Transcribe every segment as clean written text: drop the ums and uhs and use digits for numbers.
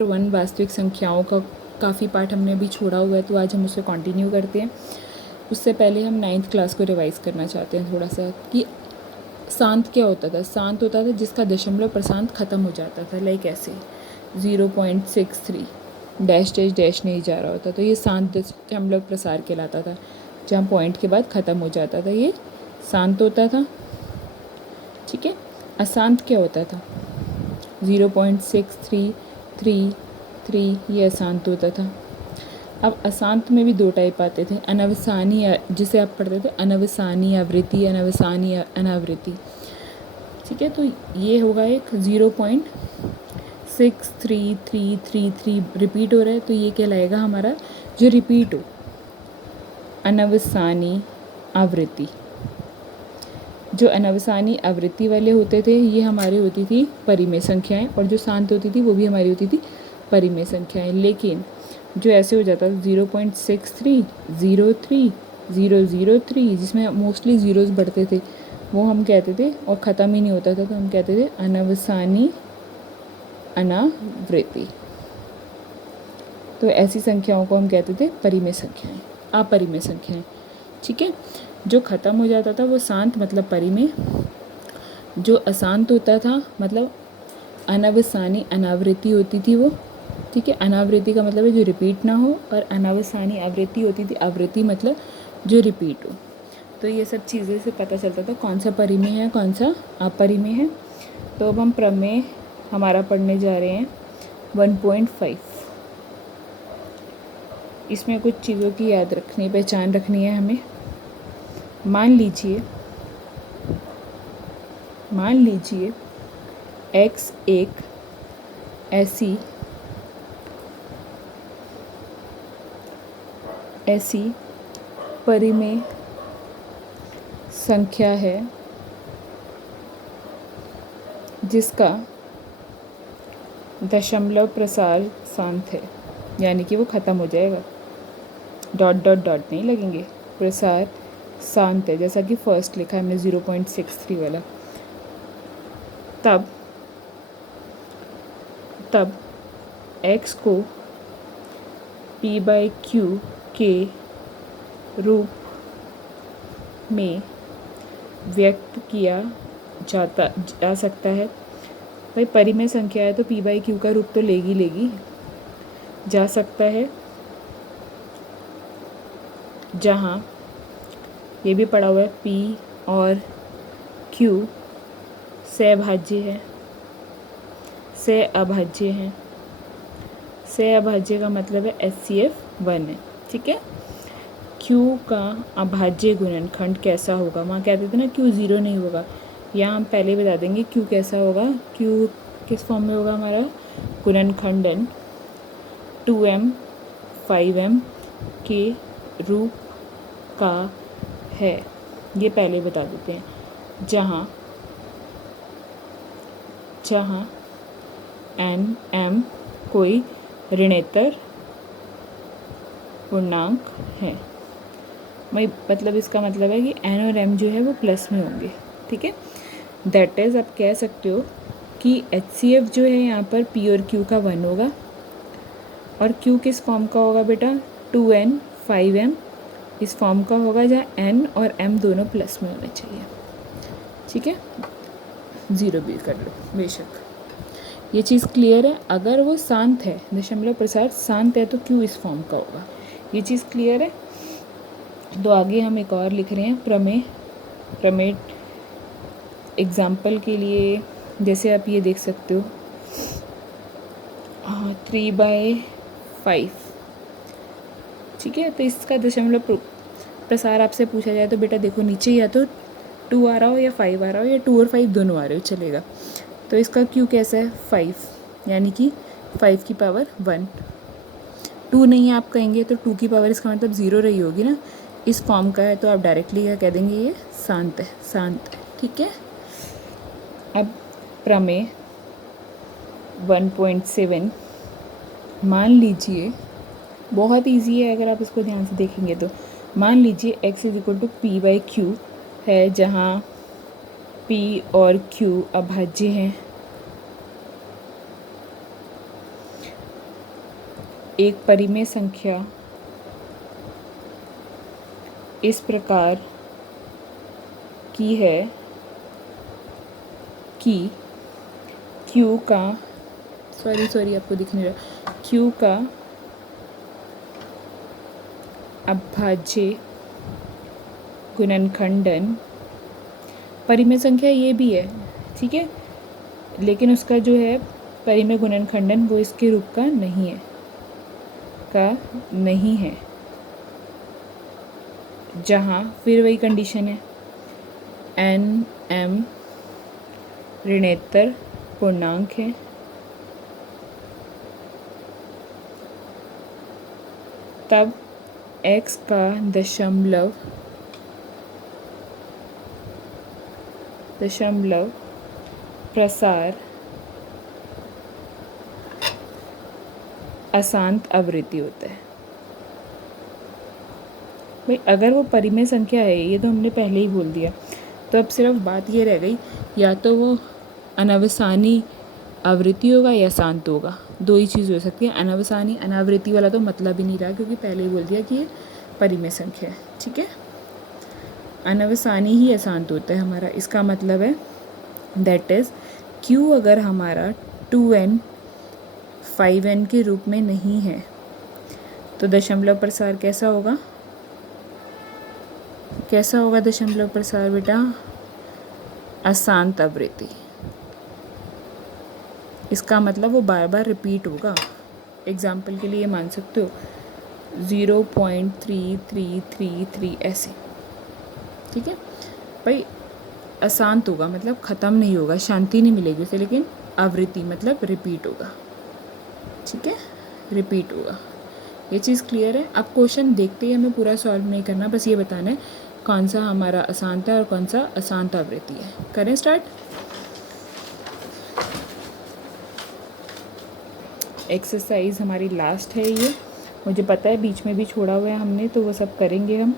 1 वास्तविक संख्याओं का काफ़ी पार्ट हमने अभी छोड़ा हुआ है, तो आज हम उसे कंटिन्यू करते हैं। उससे पहले हम 9th क्लास को रिवाइज़ करना चाहते हैं थोड़ा सा कि शांत क्या होता था। शांत होता था जिसका दशमलव प्रशांत ख़त्म हो जाता था, लाइक ऐसे 0.63 डैश डैश डैश नहीं जा रहा होता, तो ये शांत दशमलव प्रसार कहलाता था। जहाँ पॉइंट के बाद ख़त्म हो जाता था, ये शांत होता था। ठीक है। अशांत क्या होता था? 0.633 ये अशांत होता था। अब अशांत में भी 2 टाइप आते थे, अनवसानी, जिसे आप पढ़ते थे अनवसानी आवृत्ति, अनवसानी अनावृत्ति। ठीक है, तो ये होगा एक 0.63333 रिपीट हो रहा है, तो ये कहलाएगा हमारा जो रिपीट हो, अनवसानी आवृत्ति। जो अनवसानी आवृत्ति वाले होते थे ये हमारी होती थी परिमेय संख्याएं, और जो शांत होती थी वो भी हमारी होती थी परिमेय संख्याएं। लेकिन जो ऐसे हो जाता था 0.6303 जिसमें मोस्टली ज़ीरोज़ बढ़ते थे, वो हम कहते थे, और ख़त्म ही नहीं होता था, तो हम कहते थे अनवसानी अनावृत्ति। तो ऐसी संख्याओं को हम कहते थे परिमेय संख्याएं, अपरिमेय संख्याएं। ठीक है। जो ख़त्म हो जाता था वो शांत मतलब परिमेय, जो अशांत होता था मतलब अनवसानी अनावृत्ति होती थी वो। ठीक है। अनावृत्ति का मतलब है जो रिपीट ना हो, और अनवसानी आवृत्ति होती थी, आवृत्ति मतलब जो रिपीट हो। तो ये सब चीज़ें से पता चलता था कौन सा परिमेय है, कौन सा अपरिमेय है। तो अब हम प्रमेय हमारा पढ़ने जा रहे हैं 1.5। इसमें कुछ चीज़ों की याद रखनी, पहचान रखनी है हमें। मान लीजिए x एक ऐसी परिमेय संख्या है जिसका दशमलव प्रसार शांत है, यानी कि वो ख़त्म हो जाएगा, डॉट डॉट डॉट नहीं लगेंगे, प्रसार शांत है, जैसा कि फर्स्ट लिखा है हमने 0.63 वाला। तब x को p/q के रूप में व्यक्त किया जा सकता है। भाई परिमेय संख्या है तो p/q का रूप तो लेगी जा सकता है, जहाँ ये भी पढ़ा हुआ है p और q सहभाज्य है, सहअभाज्य है। सहअभाज्य का मतलब है HCF 1 है। ठीक है। Q का अभाज्य गुणनखंड कैसा होगा? वहाँ कहते थे ना Q 0 नहीं होगा, यहाँ हम पहले बता देंगे Q कैसा होगा। Q किस फॉर्म में होगा? हमारा गुणनखंडन 2m 5m के रूप का है, ये पहले बता देते हैं। जहाँ n m कोई ऋणेतर पूर्णांक है। मतलब इसका मतलब है कि n और m जो है वो प्लस में होंगे। ठीक है। दैट इज़ आप कह सकते हो कि HCF जो है यहाँ पर p और q का 1 होगा, और q किस फॉर्म का होगा बेटा? 2n 5m इस फॉर्म का होगा, जहाँ n और m दोनों प्लस में होने चाहिए। ठीक है। 0 भी कर लो बेशक। ये चीज़ क्लियर है? अगर वो शांत है, दशमलव प्रसार शांत है, तो q इस फॉर्म का होगा। ये चीज़ क्लियर है? तो आगे हम एक और लिख रहे हैं प्रमेय एग्जाम्पल के लिए। जैसे आप ये देख सकते हो 3/5। ठीक है। तो इसका दशमलव प्रसार आपसे पूछा जाए तो बेटा देखो नीचे या तो 2 आ रहा हो या 5 आ रहा हो, या 2 और 5 दोनों आ रहे हो चलेगा। तो इसका q कैसा है? 5, यानी कि 5 की पावर 1। 2 नहीं आप कहेंगे तो 2 की पावर इसका मतलब 0 रही होगी ना, इस फॉर्म का है, तो आप डायरेक्टली क्या कह देंगे? ये शांत है। ठीक है। अब प्रमेय 1.7। मान लीजिए, बहुत इजी है अगर आप इसको ध्यान से देखेंगे तो। मान लीजिए x = p/q है, जहाँ p और q अभाज्य हैं। एक परिमेय संख्या इस प्रकार की है कि Q का सॉरी आपको दिख नहीं रहा, Q का अभाज्य गुणनखंडन परिमेय संख्या ये भी है, ठीक है, लेकिन उसका जो है परिमेय गुणनखंडन वो इसके रूप का नहीं है, जहाँ फिर वही कंडीशन है n m ऋणोत्तर पूर्णांक है, तब x का दशमलव प्रसार अशांत आवृत्ति होता है। भाई अगर वो परिमेय संख्या है, ये तो हमने पहले ही बोल दिया, तो अब सिर्फ बात ये रह गई, या तो वो अनवसानी आवृत्ति होगा या शांत होगा, दो ही चीज़ हो सकती है। अनवसानी अनावृत्ति वाला तो मतलब ही नहीं रहा, क्योंकि पहले ही बोल दिया कि ये परिमेय संख्या है, ठीक है। अनवसानी ही अशांत होता है हमारा, इसका मतलब है दैट इज़ Q अगर हमारा 2n 5n के रूप में नहीं है तो दशमलव प्रसार कैसा होगा दशमलव प्रसार बेटा? अशांत आवृत्ति। इसका मतलब वो बार बार रिपीट होगा। एग्जाम्पल के लिए मान सकते हो 0.3333 ऐसे, ठीक है भाई। अशांत होगा मतलब ख़त्म नहीं होगा, शांति नहीं मिलेगी उसे, लेकिन आवृत्ति मतलब रिपीट होगा, ठीक है, रिपीट होगा। ये चीज़ क्लियर है? अब क्वेश्चन देखते ही हमें पूरा सॉल्व नहीं करना, बस ये बताना है कौन सा हमारा अशांत है और कौन सा अशांत आवृत्ति है। करें स्टार्ट। एक्सरसाइज हमारी लास्ट है ये, मुझे पता है बीच में भी छोड़ा हुआ है हमने, तो वो सब करेंगे हम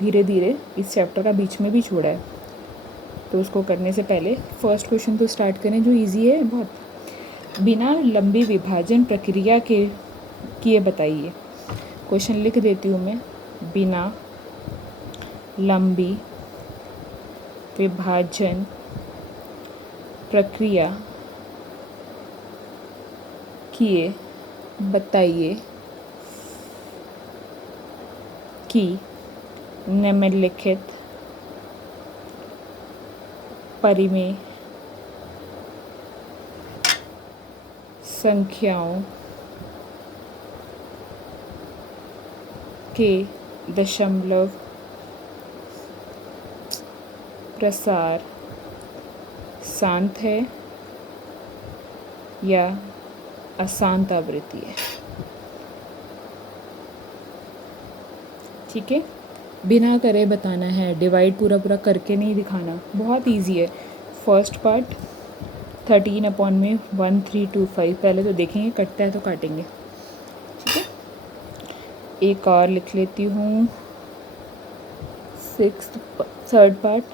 धीरे धीरे। इस चैप्टर का बीच में भी छोड़ा है, तो उसको करने से पहले फर्स्ट क्वेश्चन तो स्टार्ट करें जो इजी है बहुत। बिना लंबी विभाजन प्रक्रिया के किए बताइए। क्वेश्चन लिख देती हूँ मैं। बिना लंबी विभाजन प्रक्रिया किए बताइए कि निम्नलिखित परिमेय संख्याओं के दशमलव प्रसार शांत है या अशांत आवृत्ति है, ठीक है। बिना करे बताना है, डिवाइड पूरा करके नहीं दिखाना, बहुत इजी है। फर्स्ट पार्ट 13/1325, पहले तो देखेंगे कटता है तो काटेंगे, ठीक है। एक और लिख लेती हूँ, थर्ड पार्ट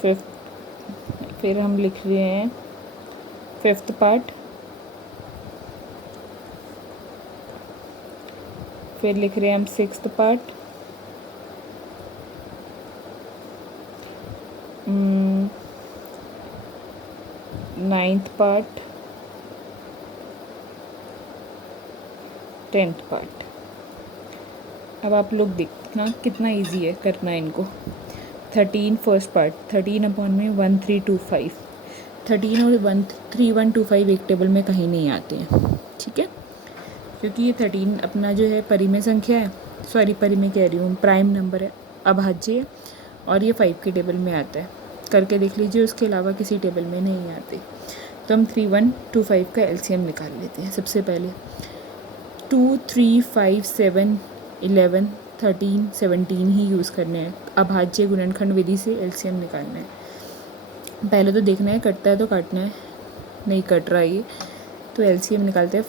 5th, फिर हम लिख रहे हैं 5th पार्ट, फिर लिख रहे हैं हम 6th part, 9th part, 10th part. अब आप लोग देखना कितना इजी है करना इनको। 13 फर्स्ट पार्ट 13/1325, 13 और 3125 एक टेबल में कहीं नहीं आते हैं, ठीक है, क्योंकि ये 13 अपना जो है परिमेय संख्या है, परिमेय कह रही हूँ, प्राइम नंबर है, अभाज्य है, और ये 5 के टेबल में आता है। करके देख लीजिए, उसके अलावा किसी टेबल में नहीं आते। तो हम 3125 का एलसीएम निकाल लेते हैं। सबसे पहले 2, 3, 5, 7, 11, 13, 17 ही यूज़ करने हैं। अभाज्य गुणनखंड विधि से एलसीएम निकालना है। पहले तो देखना है कटता है तो काटना है, नहीं कट रहा ये, तो एलसीएम निकालते हैं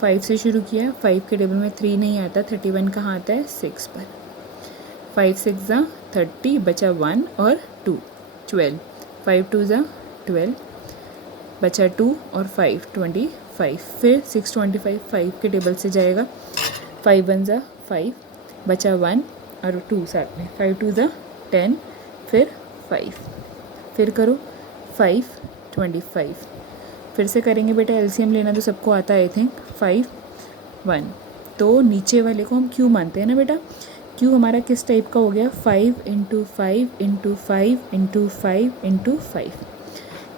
5 से शुरू किया। 5 के टेबल में 3 नहीं आता, 31 कहाँ आता है 6 पर। 5 6 ज़ा 30, बचा 1 और 2 12, 5 2 ज़ा 12, बचा 2 और 5 25, फिर 625 5 के टेबल से जाएगा, 5 1 ज़ा 5, बचा 1 और 2 साथ में, 5 2 ज़ा 10, फिर 5, फिर करो 5 25, फिर से करेंगे बेटा, एलसीएम लेना तो सबको आता है आई थिंक, 5 1, तो नीचे वाले को हम क्यू मानते हैं ना बेटा, क्यू हमारा किस टाइप का हो गया, 5 × 5 × 5 × 5 × 5,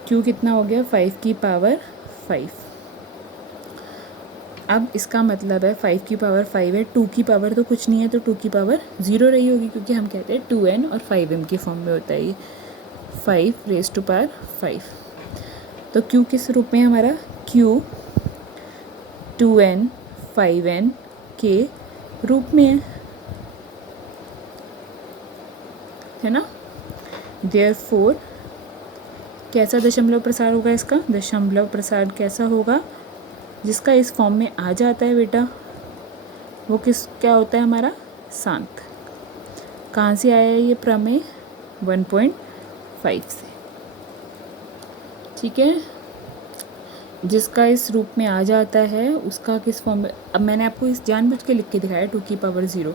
क्यू कितना हो गया 5 की पावर 5। अब इसका मतलब है 5 की पावर 5 है, 2 की पावर तो कुछ नहीं है, तो 2 की पावर 0 रही होगी, क्योंकि हम कहते हैं 2n और 5m की फॉर्म में होता है ये, 5 रेज़ टू पावर 5। तो q किस रूप में है हमारा, q 2n 5n के रूप में है ना। देयरफॉर कैसा दशमलव प्रसार होगा इसका, दशमलव प्रसार कैसा होगा, जिसका इस फॉर्म में आ जाता है बेटा वो क्या होता है हमारा, शांत। कहाँ से आया ये प्रमेय, 1.5 से, ठीक है। जिसका इस रूप में आ जाता है उसका किस फॉर्म में, अब मैंने आपको इस जानबूझ के लिख के दिखाया 2 की पावर 0,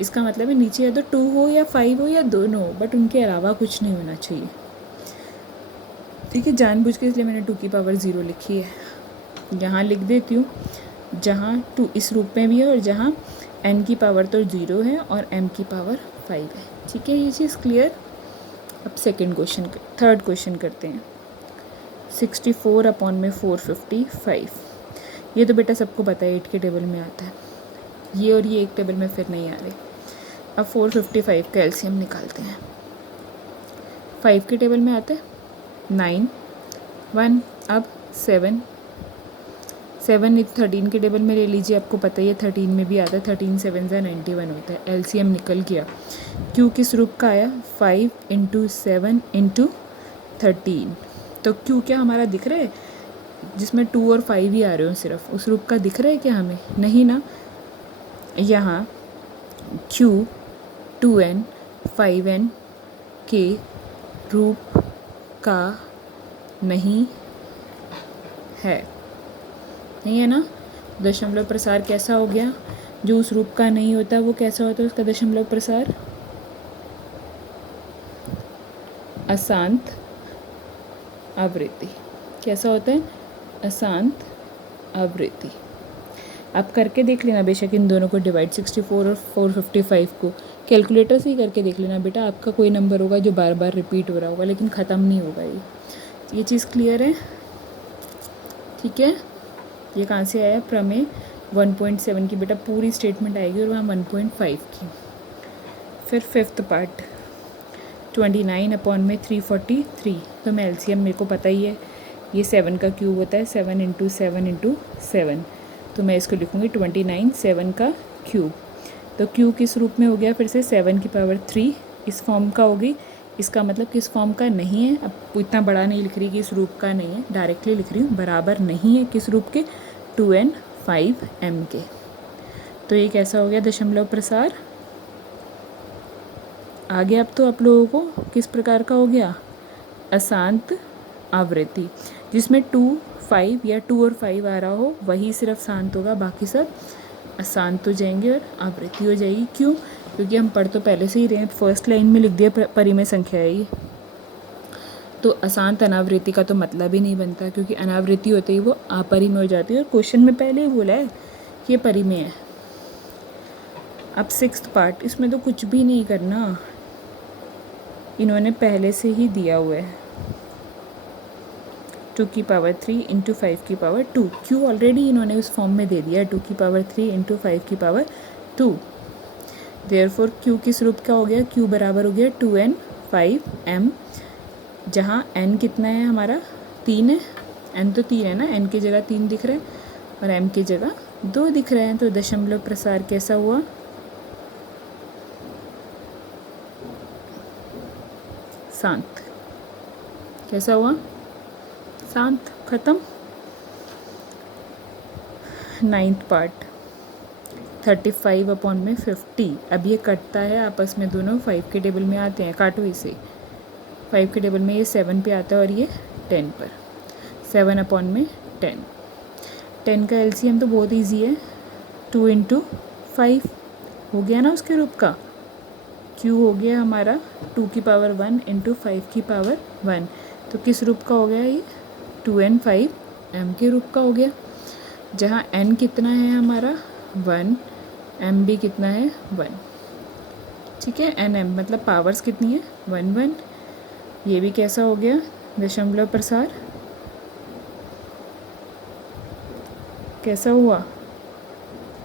इसका मतलब है नीचे या तो 2 हो या 5 हो या दोनों हो, बट उनके अलावा कुछ नहीं होना चाहिए, ठीक है। जानबूझ के इसलिए मैंने 2 की पावर 0 लिखी है, यहाँ लिख देती हूँ, जहाँ 2 इस रूप में भी है और जहाँ n की पावर तो 0 है और m की पावर 5 है, ठीक है, ये चीज़ क्लियर। अब थर्ड क्वेश्चन करते हैं। 64/455, ये तो बेटा सबको पता है 8 के टेबल में आता है, ये और ये एक टेबल में फिर नहीं आ रहे। अब 455 का एलसीएम निकालते हैं, 5 के टेबल में आता है 9 1, अब 7 13 के टेबल में ले लीजिए, आपको पता ही है 13 में भी आता है, 13 7 ज़ा 91 होता है, एलसीएम निकल गया। क्यू किस रूप का आया, 5 × 7 × 13, तो क्यू क्या हमारा दिख रहा है, जिसमें 2 और 5 ही आ रहे हो सिर्फ, उस रूप का दिख रहा है क्या हमें, नहीं ना। यहाँ क्यू 2n 5n के रूप का नहीं है, नहीं है ना। दशमलव प्रसार कैसा हो गया, जो उस रूप का नहीं होता वो कैसा होता है उसका दशमलव प्रसार, अशांत आवृत्ति। कैसा होता है, अशांत आवृत्ति। आप करके देख लेना बेशक इन दोनों को डिवाइड, 64 और 455 को कैलकुलेटर से ही करके देख लेना बेटा, आपका कोई नंबर होगा जो बार बार रिपीट हो रहा होगा लेकिन ख़त्म नहीं होगा ये चीज़ क्लियर है, ठीक है। ये कहाँ से आया, प्रमेय 1.7 की बेटा पूरी स्टेटमेंट आएगी और वहाँ 1.5 की। फिर 5th पार्ट 29/343, तो मैं एलसीएम मेरे को पता ही है, ये 7 का क्यूब होता है, 7 × 7 × 7, तो मैं इसको लिखूँगी 29 7 का क्यूब। तो क्यूब किस रूप में हो गया, फिर से 7 की पावर 3 इस फॉर्म का होगी, इसका मतलब किस फॉर्म का नहीं है, अब इतना बड़ा नहीं लिख रही कि इस रूप का नहीं है, डायरेक्टली लिख रही हूँ, बराबर नहीं है किस रूप के, 2n 5m के। तो ये कैसा हो गया दशमलव प्रसार, आगे अब तो आप लोगों को किस प्रकार का हो गया, अशांत आवृत्ति, जिसमें 2 5 या 2 और 5 आ रहा हो वही सिर्फ शांत होगा, बाकी सब अशांत हो जाएंगे और आवृत्ति हो जाएगी। क्यों, क्योंकि हम पढ़ तो पहले से ही रहे हैं, फर्स्ट लाइन में लिख दिया परिमेय संख्या है ये, तो अशांत अनावृत्ति का तो मतलब ही नहीं बनता, क्योंकि अनावृत्ति होते ही वो अपरिमेय हो जाती है, और क्वेश्चन में पहले ही बोला है कि ये परिमेय है। अब 6th पार्ट, इसमें तो कुछ भी नहीं करना, इन्होंने पहले से ही दिया हुआ है, 2 की पावर 3 × 5 की पावर 2, क्यू ऑलरेडी इन्होंने उस फॉर्म में दे दिया, 2 की पावर 3 × 5 की पावर 2। देयरफॉर क्यू किस रूप का हो गया, क्यू बराबर हो गया 2n 5m, जहाँ n कितना है हमारा 3 है, n तो 3 है ना, n की जगह 3 दिख रहा है और m की जगह 2 दिख रहे हैं, तो दशमलव प्रसार कैसा हुआ, शांत। कैसा हुआ, शांत, खत्म। 9th पार्ट 35/50, अब ये कटता है आपस में, दोनों 5 के टेबल में आते हैं, काटो इसे, 5 के टेबल में ये 7 पे आता है और ये 10 पर, 7/10। 10 का एलसीएम तो बहुत इजी है, 2 × 5 हो गया ना उसके रूप का। q हो गया हमारा 2 की पावर 1 × 5 की पावर 1। तो किस रूप का हो गया ये? 2n 5m के रूप का हो गया, जहाँ n कितना है हमारा 1, m भी कितना है 1। ठीक है, nm मतलब पावर्स कितनी है 1 1। ये भी कैसा हो गया? दशमलव प्रसार। कैसा हुआ?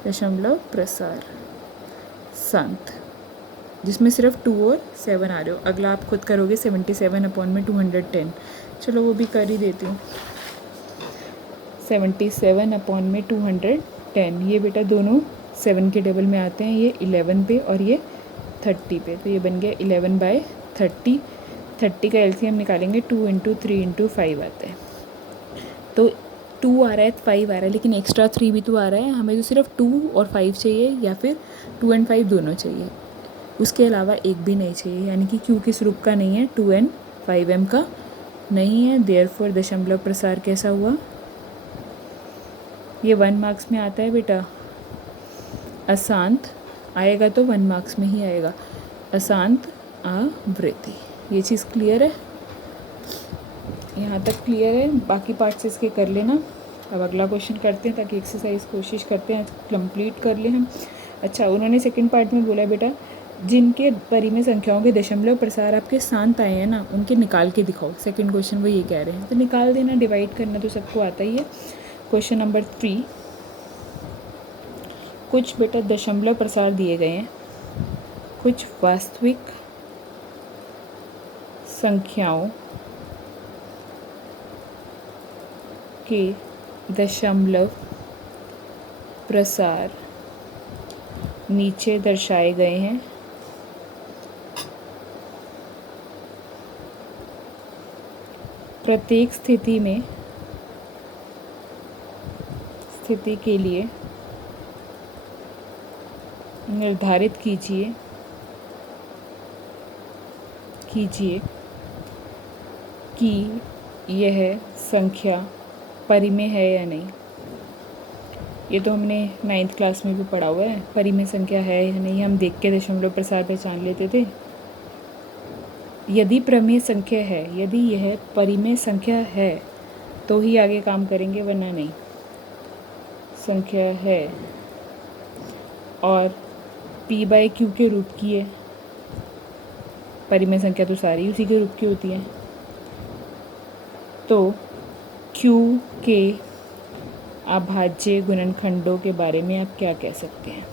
दशमलव प्रसार शांत, जिसमें सिर्फ 2 और 7 आ रहे हो। अगला आप खुद करोगे 77/210। चलो वो भी कर ही देती हूँ। 77/210, ये बेटा दोनों 7 के टेबल में आते हैं, ये 11 पे और ये 30 पे। तो ये बन गया 11/30। 30 का एलसीएम निकालेंगे, 2 × 3 × 5 आता है। तो 2 आ रहा है, 5 आ रहा है, लेकिन एक्स्ट्रा 3 भी तो आ रहा है। हमें तो सिर्फ 2 और 5 चाहिए, या फिर 2 और 5 दोनों चाहिए, उसके अलावा एक भी नहीं चाहिए। यानी कि क्यू किस रूप का नहीं है? 2 और 5m का नहीं है। देयरफॉर दशमलव प्रसार कैसा हुआ? ये 1 मार्क्स में आता है बेटा। अशांत आएगा तो 1 मार्क्स में ही आएगा। अशांत आवृत्ति, ये चीज़ क्लियर है? यहाँ तक क्लियर है? बाकी पार्ट्स इसके कर लेना। अब अगला क्वेश्चन करते हैं, ताकि एक्सरसाइज कोशिश करते हैं कंप्लीट कर लें हम। अच्छा, उन्होंने सेकंड पार्ट में बोला बेटा, जिनके परिमेय संख्याओं के दशमलव प्रसार आपके शांत आए हैं ना, उनके निकाल के दिखाओ। सेकंड क्वेश्चन वो ये कह रहे हैं, तो निकाल देना। डिवाइड करना तो सबको आता ही है। क्वेश्चन नंबर 3, कुछ बेटा दशमलव प्रसार दिए गए हैं, कुछ वास्तविक संख्याओं के दशमलव प्रसार नीचे दर्शाए गए हैं। प्रत्येक स्थिति के लिए निर्धारित कीजिए कि यह संख्या परिमेय है या नहीं। ये तो हमने 9th क्लास में भी पढ़ा हुआ है, परिमेय संख्या है या नहीं हम देख के दशमलव प्रसार पहचान लेते थे। यदि प्रमेय संख्या है, यदि यह परिमेय संख्या है तो ही आगे काम करेंगे, वरना नहीं। संख्या है और p/q के रूप की है, परिमेय संख्या तो सारी उसी के रूप की होती है। तो q के अभाज्य गुणनखंडों के बारे में आप क्या कह सकते हैं?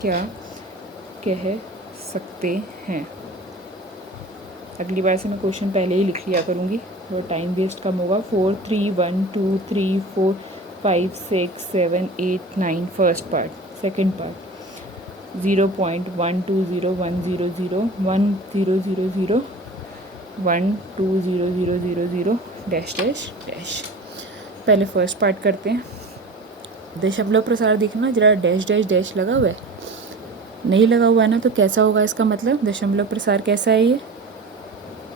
क्या कह सकते हैं? अगली बार से मैं क्वेश्चन पहले ही लिख लिया करूँगी, और टाइम वेस्ट कम होगा। 4 3 1 2 3 4 5 6 7 8 9 first part. Second part 0.120100 1000 1200000 dash dash dash. पहले फर्स्ट पार्ट करते हैं। दशमलव प्रसार देखना जरा, डैश डैश डैश लगा हुआ है, नहीं लगा हुआ है ना, तो कैसा होगा इसका मतलब? दशमलव प्रसार कैसा है? ये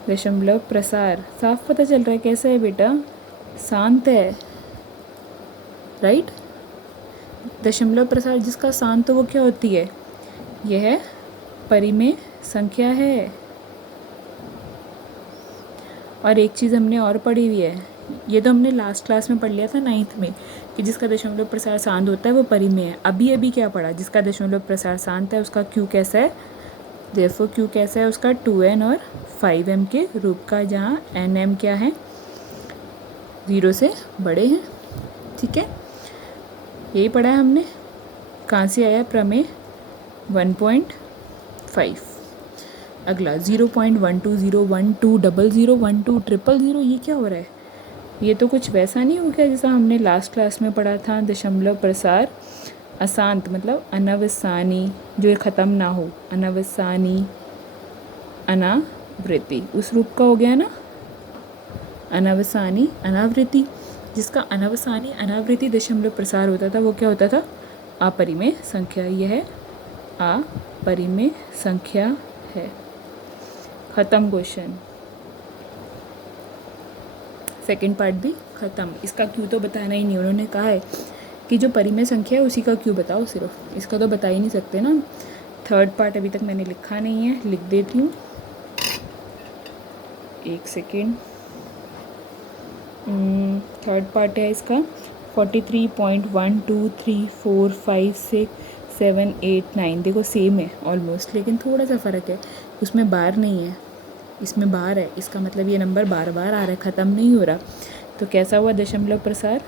दशमलव प्रसार साफ पता चल रहा है कैसा है बेटा? शांत है, राइट। दशमलव प्रसार जिसका शांत हो वो क्या होती है? यह परिमेय संख्या है। और एक चीज़ हमने और पढ़ी हुई है, ये तो हमने लास्ट क्लास में पढ़ लिया था 9th में, कि जिसका दशमलव प्रसार शांत होता है वो परिमेय है। अभी क्या पढ़ा? जिसका दशमलव प्रसार शांत है उसका क्यू कैसा है? देयरफॉर क्यू कैसा है उसका? 2n और 5m के रूप का, जहाँ nm क्या है? 0 से बड़े हैं। ठीक है, यही पढ़ा है हमने। कहाँ से आया प्रमेय? 1.5। अगला 0.1201200 ये क्या हो रहा है? ये तो कुछ वैसा नहीं हो गया जैसा हमने लास्ट क्लास में पढ़ा था। दशमलव प्रसार अशांत मतलब अनवसानी, जो ख़त्म ना हो, अनवसानी अनावृत्ति, उस रूप का हो गया ना। अनवसानी अनावृत्ति, जिसका अनवसानी अनावृत्ति दशमलव प्रसार होता था वो क्या होता था? अपरिमेय संख्या, यह अपरिमेय संख्या है। ख़त्म क्वेश्चन। सेकंड पार्ट भी ख़त्म। इसका क्यों तो बताना ही नहीं, उन्होंने कहा है कि जो परिमेय संख्या है उसी का क्यों बताओ, सिर्फ इसका तो बता ही नहीं सकते ना। थर्ड पार्ट अभी तक मैंने लिखा नहीं है, लिख देती हूँ, एक सेकेंड। थर्ड पार्ट है इसका 43.123456789। देखो सेम है ऑलमोस्ट, लेकिन थोड़ा सा फ़र्क है, उसमें बार नहीं है, इसमें बार है। इसका मतलब ये नंबर बार बार आ रहा है, ख़त्म नहीं हो रहा। तो कैसा हुआ दशमलव प्रसार,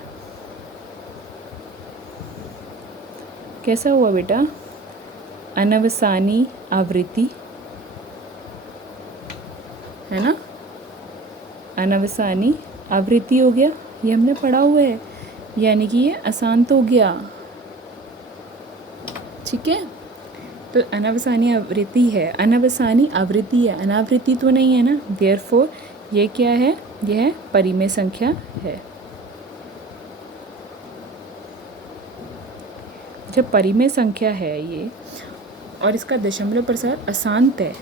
कैसा हुआ बेटा? अनवसानी आवृत्ति है ना, अनवसानी आवृत्ति हो गया, ये हमने पढ़ा हुआ है, यानी कि ये अशांत हो गया। ठीक है, तो अनवसानी आवृत्ति है, अनवसानी आवृत्ति है, अनावृत्ति तो नहीं है ना। देयरफॉर ये क्या है, यह परिमेय संख्या है। जब परिमेय संख्या है ये और इसका दशमलव प्रसार अशांत है,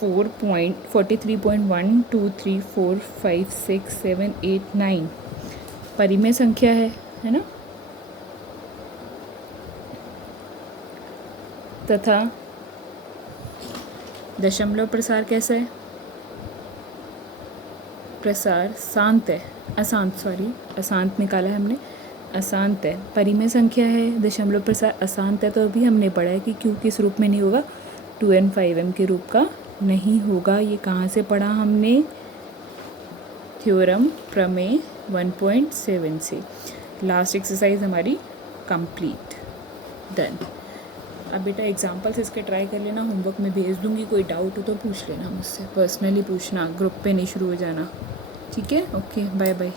43.123456789 परिमेय संख्या है ना। तथा दशमलव प्रसार कैसा है? प्रसार शांत है, अशांत, सॉरी अशांत निकाला है हमने, अशांत है। परिमेय संख्या है, दशमलव प्रसार अशांत है, तो अभी हमने पढ़ा है कि क्यों किस रूप में नहीं होगा, 2n 5m के रूप का नहीं होगा। ये कहाँ से पढ़ा हमने? थ्योरम प्रमेय 1.7 से। लास्ट एक्सरसाइज हमारी कंप्लीट, डन। अब बेटा एग्जांपल्स इसके ट्राई कर लेना, होमवर्क में भेज दूंगी, कोई डाउट हो तो पूछ लेना मुझसे, पर्सनली पूछना, ग्रुप पे नहीं शुरू हो जाना। ठीक है, ओके, बाय बाय।